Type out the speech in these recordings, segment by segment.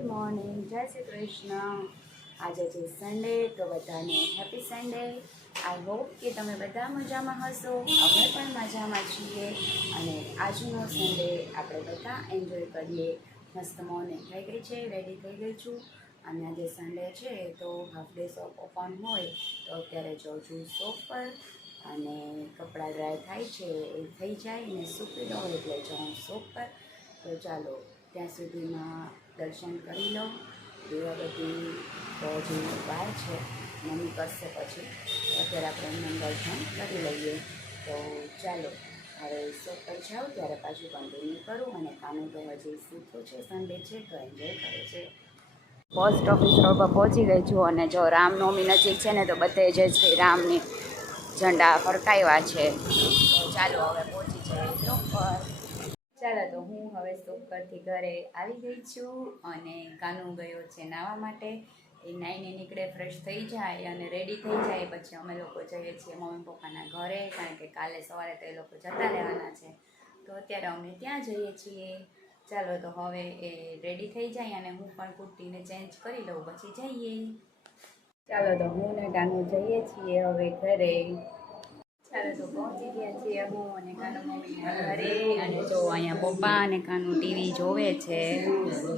Good morning. જય શ્રી કૃષ્ણ. આજે છે સન્ડે તો બધાને હેપી સન્ડે આઈ હોપ કે તમે બધા મજામાં હશો. અમે પણ મજામાં છીએ. અને આજનો સન્ડે આપણે બધા એન્જોય કરીએ. મસ્ત મોર્નિંગ થઈ ગઈ છે રેડી થઈ ગઈ છું. અને આજે સન્ડે છે, તો હાફ ડે શોપ ઓપન હોય, તો અત્યારે જાઉં છું શોપ પર અને કપડાં ડ્રાય થાય છે, એ થઈ જાય ને સૂકી દઉં એટલે જાઉં શોપ પર, તો ચાલો, ત્યાં સુધીમાં દર્શન કરી લો દીવાબત્તી તો જે વાર છે. મમ્મી કરશે પછી અત્યારે આપણે એમનું દર્શન કરી લઈએ. તો ચાલો, હવે શોપ પર જાઉં ત્યારે પાછું કન્ટિન્યુ કરું અને કામે તો હજી સૂતું છે સન્ડે છે, તો એન્જોય કરે છે. પોસ્ટ ઓફિસ રોડ પર પહોંચી ગઈ છું અને જો રામનવમી નજીક છે ને, તો બધે જે શ્રી રામની ઝંડા ફરકાવ્યા છે. તો ચાલો હવે પહોંચી જઈએ. પર ચાલો તો હું હવે શોપ ઘરે આવી ગઈ છું અને કાનુ ગયો છે નાહવા માટે. એ નાઈને નીકળે ફ્રેશ થઈ જાય અને રેડી થઈ જાય. પછી અમે લોકો જઈએ છીએ મમ્મી પપ્પાના ઘરે, કારણ કે કાલે સવારે તો એ લોકો જતા રહેવાના છે. તો અત્યારે અમે ત્યાં જઈએ છીએ. ચાલો તો હવે એ રેડી થઈ જાય અને હું પણ કુર્તીને ચેન્જ કરી લઉં, પછી જઈએ. ચાલો તો હું ને કાનુ જઈએ છીએ હવે ઘરે. અને જો અહીંયા પપ્પા અને કાનુ ટીવી જોવે છે.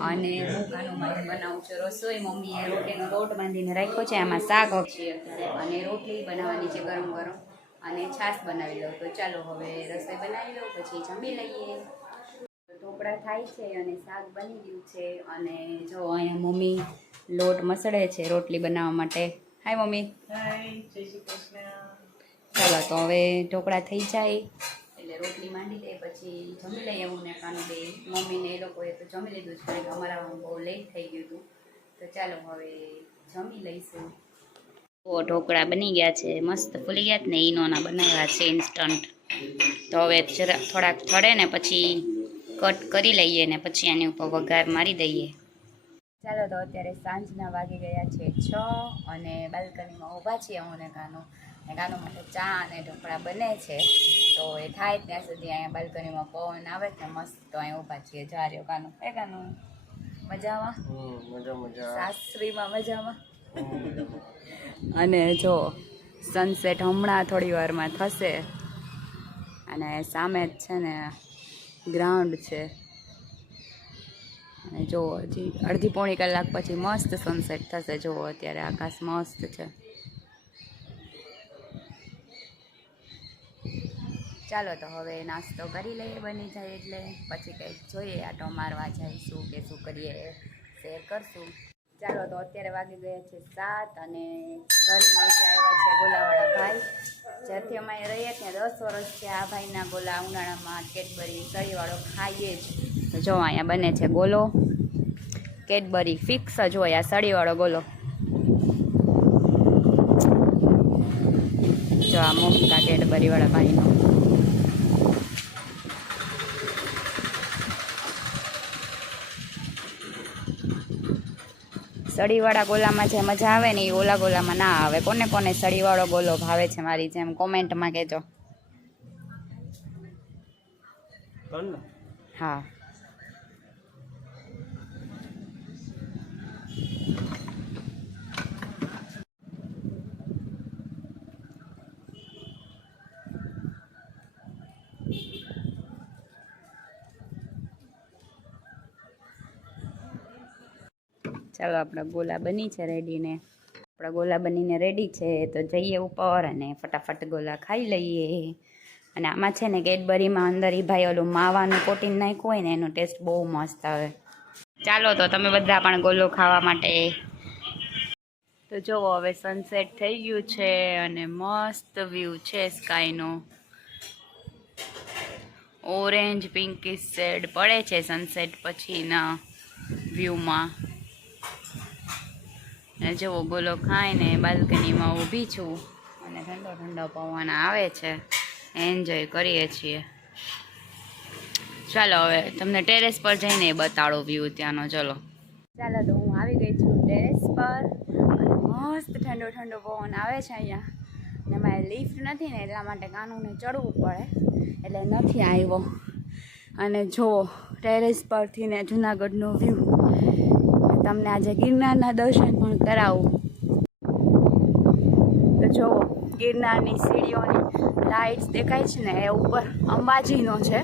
અને હું કાનુ બનાવું છું. રસોઈ મમ્મીએ રોટલીનો લોટ બાંધીને રાખ્યો છે. આમાં શાક છે અને રોટલી બનાવવાની છે ગરમ ગરમ. અને છાશ બનાવી લઉં. તો ચાલો હવે રસોઈ બનાવી લઉં, પછી જમી લઈએ. ઢોકળા થાય છે અને શાક બની ગયું છે. અને જો અહીંયા મમ્મી લોટ મસળે છે રોટલી બનાવવા માટે. Hi mummy. ચાલો તો હવે ઢોકળા થઈ જાય. એટલે રોટલી માંડી લે પછી જમી લઈએ હું ને કાનું બે. મમ્મીને એ લોકોએ તો જમી લીધું છે કારણ કે અમારા બહુ લેટ થઈ ગયું હતું. તો ચાલો હવે જમી લઈશું. ઓ ઢોકળા બની ગયા છે મસ્ત ફૂલી ગયા ને ઈનોના બનાવ્યા છે ઇન્સ્ટન્ટ તો હવે જરા થોડાક થડે ને પછી કટ કરી લઈએ ને પછી એની ઉપર વઘાર મારી દઈએ. ચાલો તો અત્યારે સાંજના વાગી ગયા છે છ અને બાલ્કનીમાં ઊભા છીએ હું ને કાનું. ને કાનું માટે ચા અને ઢોકળા બને છે. તો એ થાય ત્યાં સુધી અહીંયા બાલ્કનીમાં પવન આવે ને મસ્ત તો અહીંયા ઊભા છીએ. જા રહ્યો કાનું એ કાનું મજામાં? મજા મજા. સાસરીમાં મજામાં? અને જો સનસેટ હમણાં થોડી વારમાં થશે. અને સામે જ છે ને ગ્રાઉન્ડ છે. અને જો હજી અડધી પોણી કલાક પછી મસ્ત સનસેટ થશે. જુઓ અત્યારે આકાશ મસ્ત છે. ચાલો તો હવે નાસ્તો કરી લઈએ બની જાય એટલે. પછી કંઈક જોઈએ, આટો મારવા જઈશું કે શું કરીએ, શેર કરશું. ચાલો તો અત્યારે વાગી ગયા છે સાત અને ઘરે નીચે આવ્યા છે ગોલાવાળા ભાઈ, જ્યારથી અમે રહીએ ત્યાં દસ વર્ષ છે આ ભાઈના ગોલા ઉનાળામાં કેડબરી સળીવાળો ખાઈએ જ. જો અહીંયા બને છે ગોલો. કેડબરી ફિક્સ જ હોય આ સળીવાળો ગોલો. જો આ મોટા કેડબરીવાળા ભાઈનો. સળીવાળા ગોલામાં જે મજા આવે ને એ ઓલા ગોલામાં ના આવે. કોને કોને સળીવાળો ગોલો ભાવે છે મારી જેમ કોમેન્ટમાં કહેજો. હા. ચાલો આપણા ગોલા બની છે રેડીને આપણા ગોલા બનીને રેડી છે તો જઈએ ઉપર અને ફટાફટ ગોલા ખાઈ લઈએ. અને આમાં છે ને કેડબરીમાં અંદર એ ભાઈ ઓલું માવાનું કોટીન નાખ્યું હોય ને એનો ટેસ્ટ બહુ મસ્ત આવે. ચાલો તો તમે બધા પણ ગોલો ખાવા માટે. તો જુઓ હવે સનસેટ થઈ ગયું છે અને મસ્ત વ્યૂ છે સ્કાયનો ઓરેન્જ પિંકિશ શેડ પડે છે સનસેટ પછીના વ્યૂમાં અને જેવો ગોલો ખાઈને બાલ્કનીમાં ઊભી છું. અને ઠંડો ઠંડો પવન આવે છે. એન્જોય કરીએ છીએ. ચાલો હવે તમને ટેરેસ પર જઈને બતાડો વ્યૂ ત્યાંનો, ચલો. ચાલો તો હું આવી ગઈ છું ટેરેસ પર. અને મસ્ત ઠંડો ઠંડો પવન આવે છે અહીંયા. ને મારે લિફ્ટ નથી ને એટલા માટે કાનૂને ચડવું પડે. એટલે નથી આવ્યો. અને જુઓ ટેરેસ પરથી ને જુનાગઢનો વ્યૂ તમને આજે ગિરનારના દર્શન પણ કરાવું. તો જુઓ, ગિરનારની સીડીઓની લાઇટ્સ દેખાય છે ને, એ ઉપર અંબાજીનો છે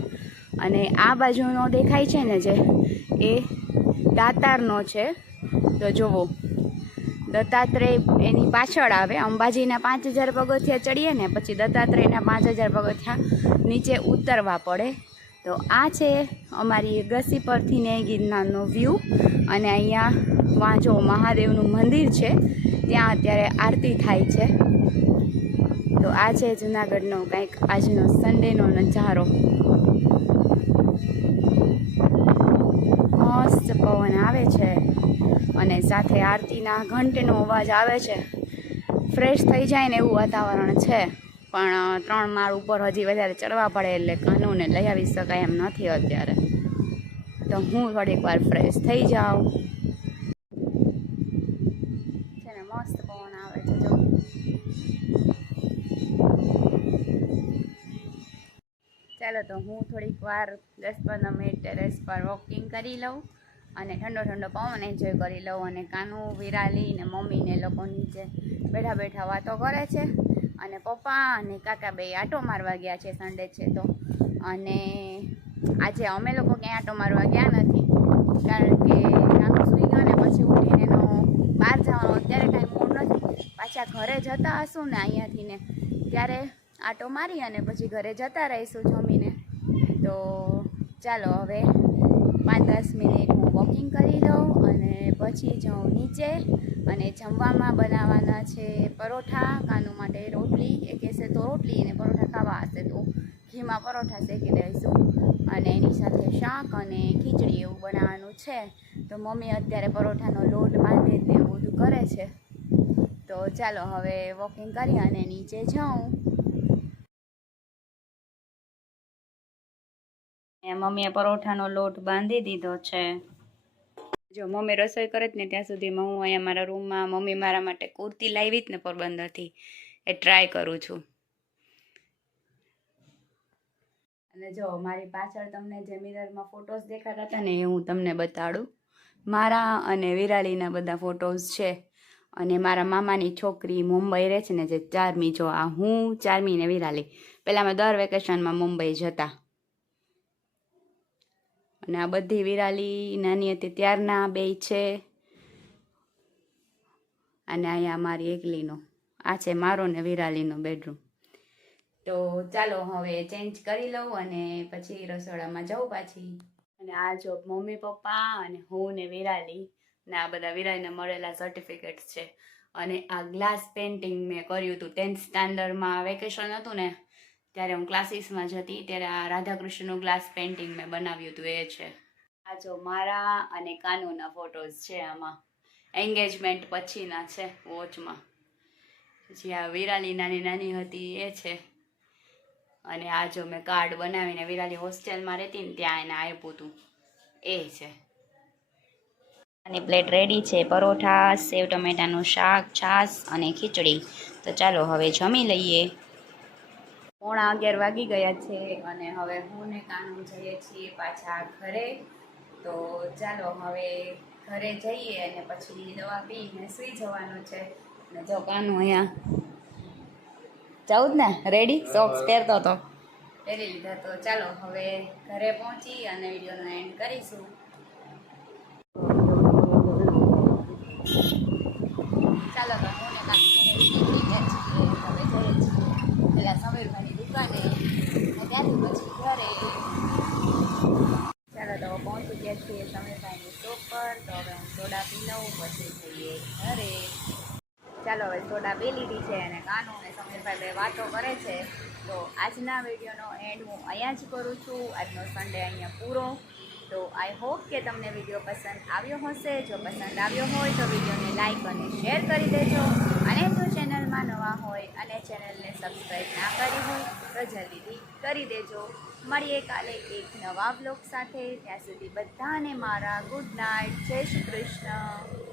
અને આ બાજુનો દેખાય છે ને જે, એ દાતારનો છે. તો જુઓ, દત્તાત્રેય એની પાછળ આવે, અંબાજીના પાંચ હજાર પગથિયા ચડીએ ને, પછી દત્તાત્રેયના પાંચ હજાર પગથિયા નીચે ઉતરવા પડે. તો આ છે અમારી ગસી પરથી ને ગિરનારનો વ્યૂ અને અહીંયા વાંચો મહાદેવનું મંદિર છે. ત્યાં અત્યારે આરતી થાય છે. તો આ છે જુનાગઢનો કંઈક આજનો સન્ડેનો નજારો. મસ્ત પવન આવે છે. અને સાથે આરતીના ઘંટનો અવાજ આવે છે. ફ્રેશ થઈ જાય ને એવું વાતાવરણ છે. પણ ત્રણ માળ ઉપર હજી વધારે ચડવા પડે એટલે કનુને લઈ આવી શકાય એમ નથી અત્યારે. તો હું થોડીક વાર ફ્રેશ થઈ જાઉં. છે ને, મસ્ત પવન આવે છે, જો. ચાલો, તો હું થોડીક વાર દસ પંદર મિનિટ ટેરેસ પર વોકિંગ કરી લઉં અને ઠંડો ઠંડો પવન એન્જોય કરી લઉં અને કાનું, વિરાલી ને મમ્મી ને લોકો નીચે બેઠા બેઠા વાતો કરે છે. અને પપ્પા અને કાકા બે આટો મારવા ગયા છે સન્ડે છે તો. અને આજે અમે લોકો ક્યાંય આટો મારવા ગયા નથી. કારણ કે કાકો સૂઈ ગયો ને પછી ઉઠીને એનો બહાર જવાનો અત્યારે કાંઈ મૂડ નથી. પાછા ઘરે જતા હશું ને અહીંયાથી ને ત્યારે આટો મારી અને પછી ઘરે જતા રહીશું જમીને. તો ચાલો હવે પાંચ દસ મિનિટ વોકિંગ કરી લઉં અને પછી જાઉં નીચે અને જમવામાં બનાવવાના છે પરોઠા, કાનું માટે રોટલી, એ કહેશે તો રોટલી અને પરોઠા ખાવા હશે તો ઘીમાં પરોઠા શેકી દઈશું. અને એની સાથે શાક અને ખીચડી એવું બનાવવાનું છે. તો મમ્મી અત્યારે પરોઠાનો લોટ બાંધે ને એવું બધું કરે છે. તો ચાલો હવે વોકિંગ કરી અને નીચે જાઉં. મમ્મીએ પરોઠાનો લોટ બાંધી દીધો છે. જો મમ્મી રસોઈ કરે જ ને ત્યાં સુધીમાં હું અહીંયા મારા રૂમમાં મમ્મી મારા માટે કુર્તી લાવી જ ને પોરબંદરથી. એ ટ્રાય કરું છું. અને જો મારી પાછળ તમને જે મિરરમાં ફોટોસ દેખાતા હતા ને એ હું તમને બતાડું. મારા અને વિરાલીના બધા ફોટોસ છે. અને મારા મામાની છોકરી મુંબઈ રહે છે ને જે ચારમી, જો આ હું, ચારમી ને વિરાલી. પહેલાં અમે દર વેકેશનમાં મુંબઈ જતા. અને આ બધી વિરાલી નાની હતી, ત્યારના બે છે. અને અહીંયા મારી એકલીનો, આ છે મારો ને વિરાલીનો બેડરૂમ તો ચાલો હવે ચેન્જ કરી લઉં અને પછી રસોડામાં જાઉં પાછી. અને આ જો મમ્મી, પપ્પા અને હું ને વિરાલી ને આ બધા વિરાલીને મળેલા સર્ટિફિકેટ્સ છે. અને આ ગ્લાસ પેઇન્ટિંગ મેં કર્યું હતું ટેન્થ સ્ટાન્ડર્ડમાં વેકેશન હતું ને ત્યારે હું ક્લાસીસમાં જતી ત્યારે આ રાધાકૃષ્ણનું ગ્લાસ પેઇન્ટિંગ મેં બનાવ્યું હતું, એ છે. આ જો મારા અને કાનુના ફોટોઝ છે આમાં. એન્ગેજમેન્ટ પછીના છે વોચમાં. પછી આ વિરાલી નાની નાની હતી, એ છે. અને આ જો મેં કાર્ડ બનાવીને વિરાલી હોસ્ટેલમાં રહેતી ને ત્યાં એને આપ્યું હતું, એ છે. અને પ્લેટ રેડી છે, પરોઠા, સેવ ટમેટાનું શાક, છાશ અને ખીચડી. તો ચાલો હવે જમી લઈએ. પોણા અગિયાર વાગી ગયા છે અને હવે હું ને કાનું જઈએ છીએ પાછા ઘરે. તો ચાલો હવે ઘરે જઈએ અને પછી દવા પીને સૂઈ જવાનું છે. અને જો કાનું અહીંયા જાઉં જ ને રેડી સોક્સ પહેરતો હતો. પહેરી લીધા તો ચાલો હવે ઘરે પહોંચી અને વિડીયોનો એન્ડ કરીશું ચાલો તો હું ને કાનું ઘરે નીકળી ગયા છીએ હવે જઈએ છીએ પેલા સમીરભાઈની દુકાને અને ત્યાંથી પછી ઘરે ચાલો તો પહોંચી ગયા છીએ સમીરભાઈની શોપ પર, તો હવે હું સોડા પી લઉં, પછી જઈએ ઘરે. ચાલો, હવે સોડા પી લીધી છે અને કાનુ અને સમીરભાઈ બે વાતો કરે છે. તો આજના વિડીયોનો એન્ડ હું અહીંયા જ કરું છું. આજનો સન્ડે અહીંયા પૂરો. તો આઈ હોપ કે તમને વીડિયો પસંદ આવ્યો હશે. જો પસંદ આવ્યો હોય તો વિડીયોને લાઇક અને શેર કરી દેજો. અને જો ચેનલમાં નવા હોય અને ચેનલને સબસ્ક્રાઈબ ના કરી હોય તો જલ્દીથી કરી દેજો. મળીએ કાલે એક નવા બ્લોગ સાથે. ત્યાં સુધી બધાને મારા ગુડ નાઇટ. જય શ્રી કૃષ્ણ.